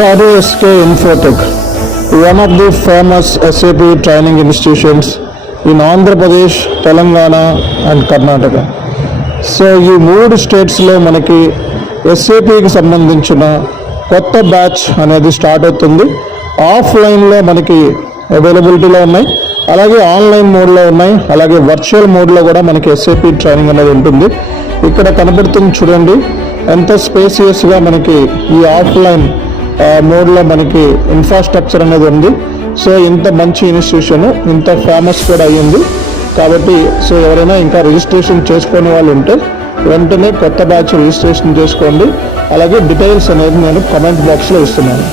HRSK Infotech, one of the famous SAP training institutions in Andhra Pradesh, Telangana and Karnataka. So ఈ 3 స్టేట్స్లో మనకి ఎస్ఏపికి సంబంధించిన కొత్త బ్యాచ్ అనేది స్టార్ట్ అవుతుంది. ఆఫ్లైన్లో మనకి అవైలబిలిటీలో ఉన్నాయి, అలాగే ఆన్లైన్ మోడ్లో ఉన్నాయి, అలాగే వర్చువల్ మోడ్లో కూడా మనకి ఎస్ఏపి ట్రైనింగ్ అనేది ఉంటుంది. ఇక్కడ కనబడుతుంది చూడండి, ఎంత స్పేసియస్గా మనకి ఈ ఆఫ్లైన్ మోడ్లో మనకి ఇన్ఫ్రాస్ట్రక్చర్ అనేది ఉంది. సో ఇంత మంచి ఇన్స్టిట్యూషన్, ఇంత ఫేమస్ కూడా అయ్యింది కాబట్టి సో ఎవరైనా ఇంకా రిజిస్ట్రేషన్ చేసుకునే వాళ్ళు ఉంటే వెంటనే కొత్త బ్యాచ్ రిజిస్ట్రేషన్ చేసుకోండి. అలాగే డీటెయిల్స్ అనేది నేను కామెంట్ బాక్స్లో ఇస్తున్నాను.